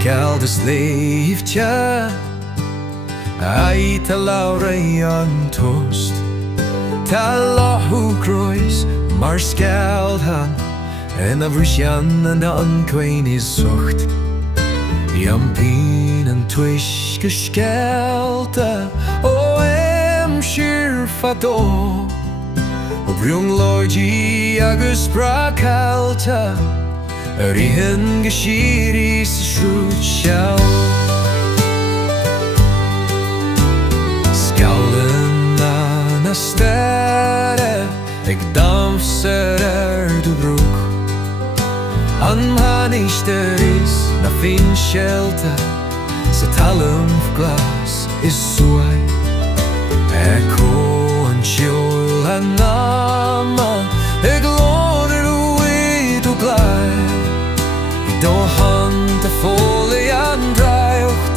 skeldes leeftje, te laura an toast. Ta lahu groes, mar skeld han, en a vrusjan en an queen is zocht. Jam pien en twish geskelte, o shir fado. O brung loigi agus brakalta, rihen geschiri se shrut shell. Na sterre, ik damser du broek. An man ishter is na fin shelter, sa talum glas is suai. Eko an chiol an nama, ik loder uit u glai. Ik do hand de folie an draiocht,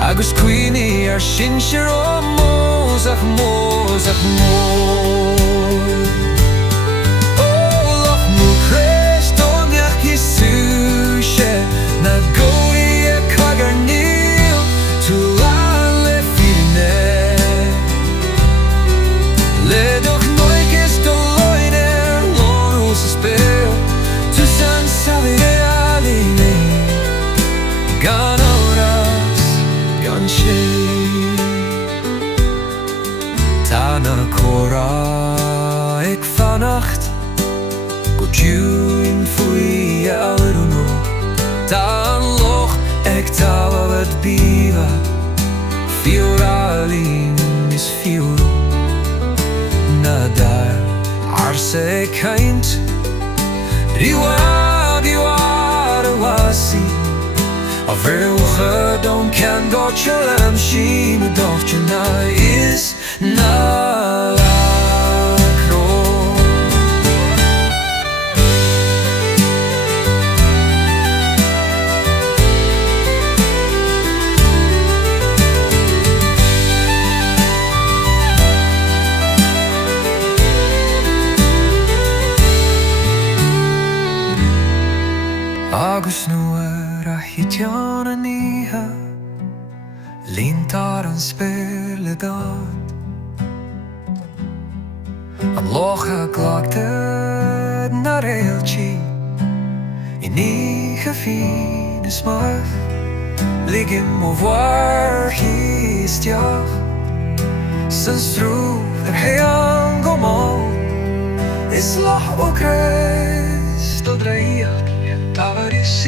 agus queenie shinsher o mozach mozach mooi. Olaf mu Christ on jak Jesusje, na goi e kagarnil, tu alle fine. Le doch nooit is de loiner, lorus speel, tu san savire aline, gan oras, gan shee. Tana kora ik vannacht, goed in fui alruno. Dan loch ik tawa het biva, fioralin is fiuro. Nadar arse kaint, riwa wasi. Averwoche don kan gotjelam shime doftje na is na lakro. Agus nuer a hitjan en iha, lintar an spille dan. An locha glagte na reeltje, in iege fine smag. Liggen of waar gistjag, sen stroef hean gomal. Is lach ook rest, dat reicht, daar is